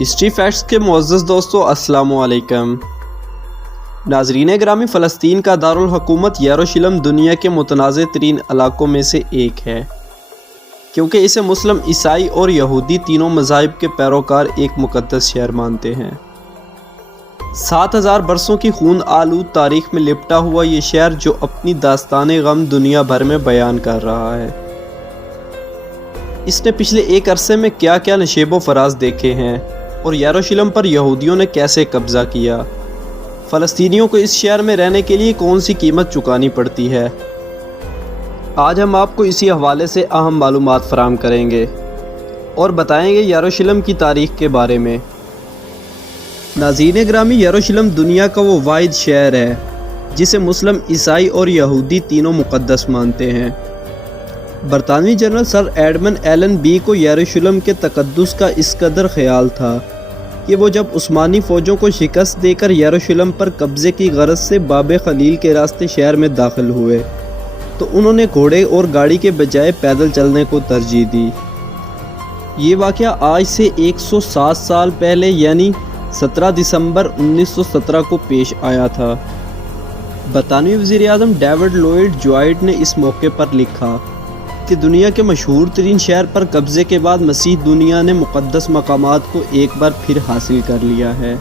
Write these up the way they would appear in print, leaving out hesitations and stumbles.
History facts کے معزز دوستو السلام علیکم۔ ناظرین گرامی، فلسطین کا دارالحکومت یروشلم دنیا کے متنازع ترین علاقوں میں سے ایک ہے، کیونکہ اسے مسلم، عیسائی اور یہودی تینوں مذاہب کے پیروکار ایک مقدس شہر مانتے ہیں۔ 7000 برسوں کی خون آلود تاریخ میں لپٹا ہوا یہ شہر جو اپنی داستان غم دنیا بھر میں بیان کر رہا ہے، اس نے پچھلے ایک عرصے میں کیا کیا نشیب و فراز دیکھے ہیں اور یروشلم پر یہودیوں نے کیسے قبضہ کیا، فلسطینیوں کو اس شہر میں رہنے کے لیے کون سی قیمت چکانی پڑتی ہے۔ آج ہم آپ کو اسی حوالے سے اہم معلومات فراہم کریں گے اور بتائیں گے یروشلم کی تاریخ کے بارے میں۔ ناظرین گرامی، یروشلم دنیا کا وہ واحد شہر ہے جسے مسلم، عیسائی اور یہودی تینوں مقدس مانتے ہیں۔ برطانوی general sir Edmund Allenby کو یروشلم کے تقدس کا اس قدر خیال تھا کہ وہ جب عثمانی فوجوں کو شکست دے کر یروشلم پر قبضے کی غرض سے باب خلیل کے راستے شہر میں داخل ہوئے تو انہوں نے گھوڑے اور گاڑی کے بجائے پیدل چلنے کو ترجیح دی۔ یہ واقعہ آج سے 107 سال پہلے یعنی 17 دسمبر 1917 کو پیش آیا تھا۔ برطانوی وزیر اعظم ڈیوڈ لوئڈ جوائٹ نے اس موقع پر لکھا کہ دنیا کے مشہور ترین شہر پر قبضے کے بعد مسیح دنیا نے مقدس مقامات کو ایک بار پھر حاصل کر لیا ہے۔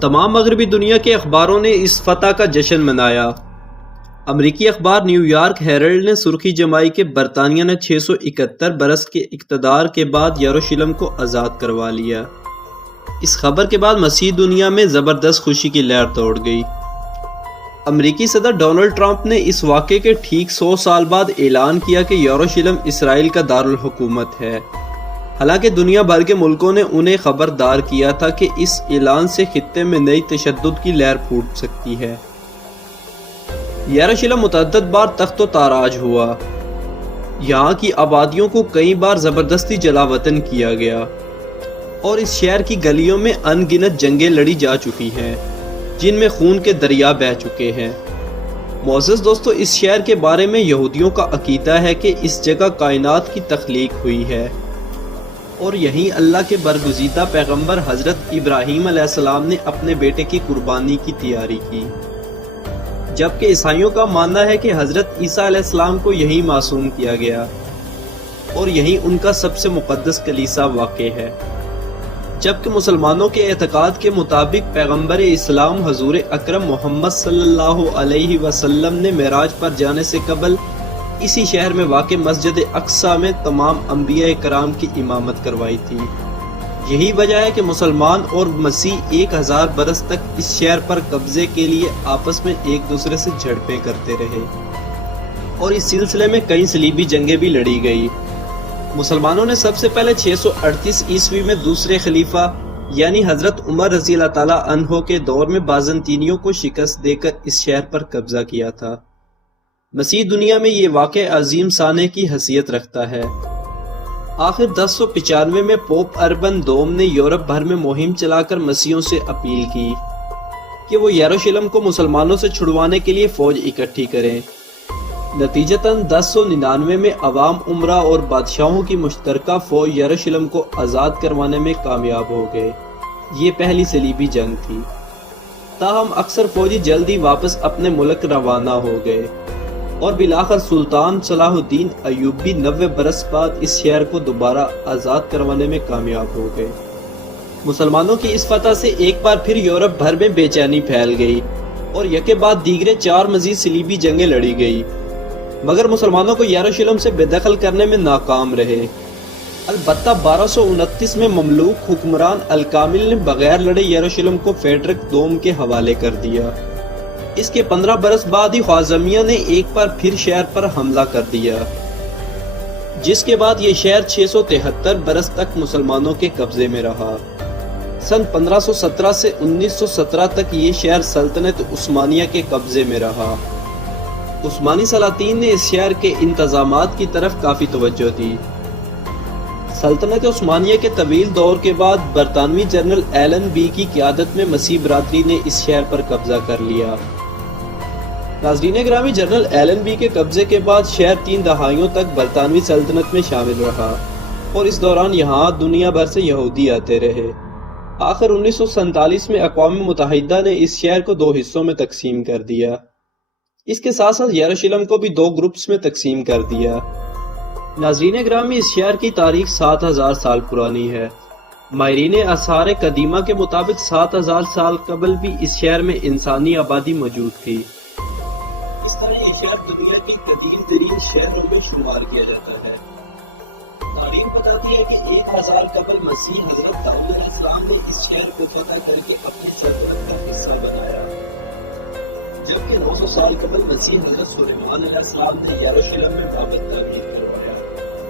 تمام مغربی دنیا کے اخباروں نے اس فتح کا جشن منایا۔ امریکی اخبار نیو یارک ہیرلڈ نے سرخی جمائی کہ برطانیہ نے 671 برس کے اقتدار کے بعد یروشلم کو آزاد کروا لیا۔ اس خبر کے بعد مسیح دنیا میں زبردست خوشی کی لہر دوڑ گئی۔ امریکی صدر ڈونلڈ ٹرمپ نے اس واقعے کے ٹھیک 100 سال بعد اعلان کیا کہ یروشلم اسرائیل کا دارالحکومت ہے، حالانکہ دنیا بھر کے ملکوں نے انہیں خبردار کیا تھا کہ اس اعلان سے خطے میں نئی تشدد کی لہر پھوٹ سکتی ہے۔ یروشلم متعدد بار تخت و تاراج ہوا، یہاں کی آبادیوں کو کئی بار زبردستی جلا وطن کیا گیا اور اس شہر کی گلیوں میں ان گنت جنگیں لڑی جا چکی ہیں جن میں خون کے دریا بہہ چکے ہیں۔ معزز دوستو، اس شہر کے بارے میں یہودیوں کا عقیدہ ہے کہ اس جگہ کائنات کی تخلیق ہوئی ہے اور یہیں اللہ کے برگزیدہ پیغمبر حضرت ابراہیم علیہ السلام نے اپنے بیٹے کی قربانی کی تیاری کی، جبکہ عیسائیوں کا ماننا ہے کہ حضرت عیسیٰ علیہ السلام کو یہیں معصوم کیا گیا اور یہیں ان کا سب سے مقدس کلیسا واقع ہے، جبکہ مسلمانوں کے اعتقاد کے مطابق پیغمبر اسلام حضور اکرم محمد صلی اللہ علیہ وسلم نے معراج پر جانے سے قبل اسی شہر میں واقع مسجد اقصی میں تمام انبیاء کرام کی امامت کروائی تھی۔ یہی وجہ ہے کہ مسلمان اور مسیح 1000 برس تک اس شہر پر قبضے کے لیے آپس میں ایک دوسرے سے جھڑپیں کرتے رہے اور اس سلسلے میں کئی صلیبی جنگیں بھی لڑی گئی۔ مسلمانوں نے سب سے پہلے 638 عیسوی میں دوسرے خلیفہ یعنی حضرت عمر رضی اللہ تعالیٰ عنہ کے دور میں بازنطینیوں کو شکست دے کر اس شہر پر قبضہ کیا تھا۔ مسیح دنیا میں یہ واقع عظیم سانحے کی حیثیت رکھتا ہے۔ آخر 1095 میں پوپ اربن دوم نے یورپ بھر میں مہم چلا کر مسیحیوں سے اپیل کی کہ وہ یروشلم کو مسلمانوں سے چھڑوانے کے لیے فوج اکٹھی کریں۔ نتیجتاً 1099 میں عوام، امراء اور بادشاہوں کی مشترکہ فوج یروشلم کو آزاد کروانے میں کامیاب ہو گئے۔ یہ پہلی صلیبی جنگ تھی، تاہم اکثر فوجی جلدی واپس اپنے ملک روانہ ہو گئے اور بالآخر سلطان صلاح الدین ایوبی 90 برس بعد اس شہر کو دوبارہ آزاد کروانے میں کامیاب ہو گئے۔ مسلمانوں کی اس فتح سے ایک بار پھر یورپ بھر میں بے چینی پھیل گئی اور یکے بعد دیگرے 4 مزید صلیبی جنگیں لڑی گئی، مگر مسلمانوں کو یروشلم سے بے دخل کرنے میں ناکام رہے۔ البتہ 1229 میں مملوک حکمران الکامل نے بغیر لڑے یروشلم کو فیڈرک دوم کے حوالے کر دیا۔ اس کے 15 برس بعد ہی خوارزمیہ نے ایک بار پھر شہر پر حملہ کر دیا، جس کے بعد یہ شہر 673 برس تک مسلمانوں کے قبضے میں رہا۔ سن 1517 سے 1917 تک یہ شہر سلطنت عثمانیہ کے قبضے میں رہا۔ عثمانی سلاطین نے اس شہر کے انتظامات کی طرف کافی توجہ دی۔ سلطنت عثمانیہ کے طویل دور کے بعد برطانوی جنرل ایلن بی کی قیادت میں مسیح برادری نے اس شہر پر قبضہ کر لیا۔ ناظرین گرامی، جنرل ایلن بی کے قبضے کے بعد شہر 3 دہائیوں تک برطانوی سلطنت میں شامل رہا۔ اور اس دوران یہاں دنیا بھر سے یہودی آتے رہے۔ آخر 1947 میں اقوام متحدہ نے اس شہر کو 2 حصوں میں تقسیم کر دیا۔ اس کے ساتھ ساتھ یروشلم کو بھی 2 گروپس میں تقسیم کر دیا۔ ناظرین گرامی، اس شہر کی تاریخ 7000 سال پرانی ہے۔ ماہرین آثار قدیمہ کے مطابق 7000 سال قبل بھی اس شہر میں انسانی آبادی موجود تھی۔ اس طرح یہ شہر دنیا کے قدیم ترین شہروں میں شمار کیا جاتا ہے۔ تاریخ بتاتی ہے کہ 1000 قبل مسیح حضرت داؤد علیہ السلام نے اس شہر کو فتح کر کے اپنی سلطنت کا حصہ بنایا، جبکہ 900 سال قبل مسیح حضرت سلیمان علیہ السلام نے یروشلم میں معبد تعمیر کروایا،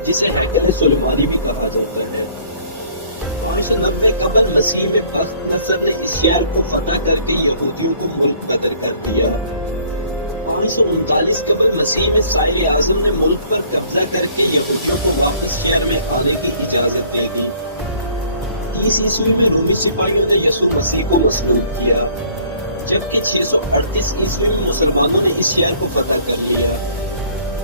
جسے ہیکل سلیمانی بھی کہا جاتا ہے۔ 590 قبل مسیح میں نصر نے اس شہر کو فتح کر کے یہودیوں کو ملک بدر کر دیا۔ 539 قبل مسیح میں سائل اعظم نے ملک پر قبضہ کر کے یہودیوں کو واپس شہر میں آنے کی اجازت دے دی۔ 30 عیسوی میں رومی سپاہیوں نے یسوع مسیح کو مسلوب کیا، جبکہ 638 عیسوی میں مسلمانوں نے اس شہر کو فتح کر لیا۔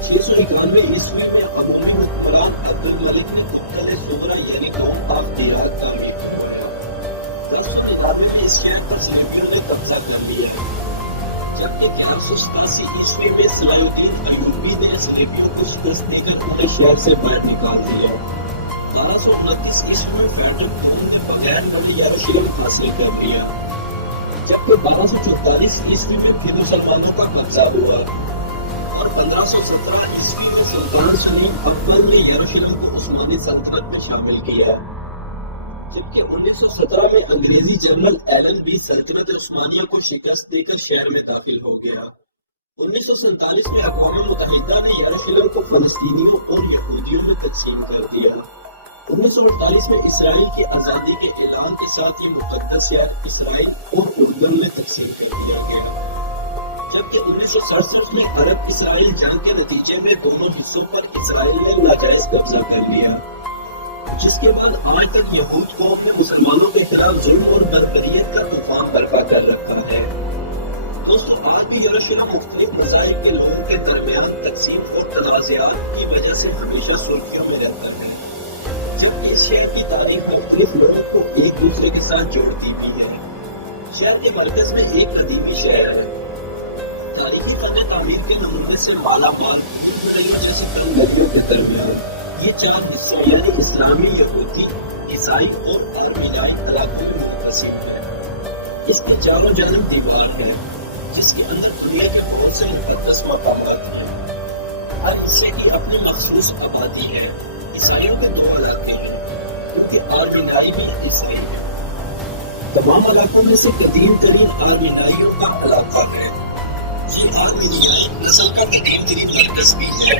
691 عیسوی میں عمومی حکمران عبدالملک نے قلعہ زغرہ یریکو تعمیر کروایا۔ 1099 میں اس شہر پر صلیبیوں نے قبضہ کر لیا، جبکہ 1187 عیسوی میں صلاح الدین ایوبی نے صلیبیوں کو شکست دے کر پورے شہر سے باہر نکال دیا۔ 1229 عیسوی میں فیٹم خون کے بغیر بڑی یروشلم حاصل کر لیا، جبکہ 1244 عیسوی میں پھر مسلمانوں کا قبضہ ہوا، اور 1517 عیسوی میں سلطان سلیم اکبر نے یروشلم کو عثمانی سلطنت میں شامل کیا، جبکہ 1917 میں انگریزی جنرل ایلن بی سلطنت عثمانیہ کو شکست دے کر شہر میں داخل ہو گیا۔ 1947 میں اقوام متحدہ نے یروشلم کو فلسطینیوں اور یہودیوں میں تقسیم کر دیا۔ 1948 میں اسرائیل کی آزادی کے اعلان کے ساتھ یہ مقدس شہر اسرائیل اور اردن میں تقسیم کر دیا گیا، جبکہ 1967 میں عرب اسرائیل جنگ کے نتیجے میں دونوں حصوں پر اسرائیل نے ناجائز قبضہ کر لیا، جس کے بعد آج تک یہود قوم نے مسلمانوں کے خلاف ظلم اور بربریت کا طوفان برپا کر رکھا ہے۔ دوستوں، آج بھی یروشلم مختلف مذاہب کے لوگوں کے درمیان تقسیم اور تنازعات کی وجہ سے ہمیشہ سرخیوں میں رہتا ہے، جبکہ اس شہر کی تاریخ مختلف لوگوں کو ایک دوسرے کے ساتھ جوڑتی بھی ہے۔ شہر کے مرکز میں ایک قدیمی شہر ہے، تاریخی فن تعمیر کے نمونے سے مالا مال لوگوں کے درمیان یہ 4 حصے یعنی اسلامی، یہودی، عیسائی اور آرمینیائی علاقوں میں منقسم ہے۔ اس کے چاروں جانب دیوار ہے، جس کے اندر دنیا کے بہت سے مقدس مقامات ہیں۔ ہر حصے کی اپنی مخصوص آبادی ہے۔ عیسائیوں کے 2 علاقے ہیں، کیونکہ آرمینیائی بھی عیسائی ہیں۔ تمام علاقوں میں سے قدیم ترین آرمینیائیوں کا علاقہ ہے۔ یہ آرمینیائی نسل کا قدیم ترین مرکز بھی ہے۔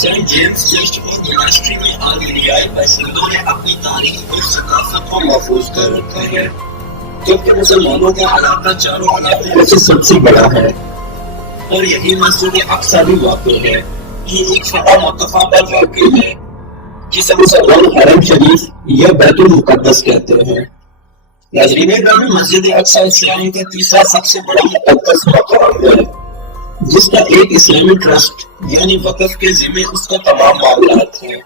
سینٹ جیمز چرچ اور موناسٹری میں آرمینیائی باشندوں نے اپنی تاریخ اور ثقافت کو محفوظ کر رکھا ہے، جبکہ مسلمانوں کا علاقہ چاروں علاقوں میں سے سب سے بڑا ہے، اور یہی مسجد اقصیٰ بھی واقع ہے۔ یہ ایک چھوٹا مرتفع پر واقع ہے، جسے مسلمان حرم شریف یا بیت المقدس کہتے ہیں۔ ناظرین گرامی، مسجد اقصیٰ اسلام کا تیسرا سب سے بڑا مقدس مقام ہے، جس کا ایک اسلامی ٹرسٹ یعنی وقف کے ذمہ اس کا تمام معاملات ہیں،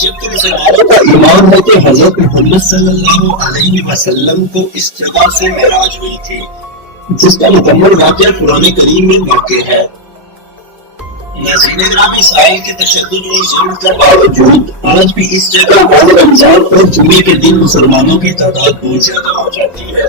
جبکہ مسلمانوں کا ایمان ہے کہ حضرت محمد صلی اللہ علیہ وسلم کو اس جگہ سے معراج ہوئی تھی، جس کا مکمل واقعہ قرآن کریم میں واقع ہے۔ ناظرین گرامی، اسرائیل کے تشدد اور ظلم کے باوجود آج بھی اس جگہ رمضان اور جمعے کے دن مسلمانوں کی تعداد بہت زیادہ ہو جاتی ہے۔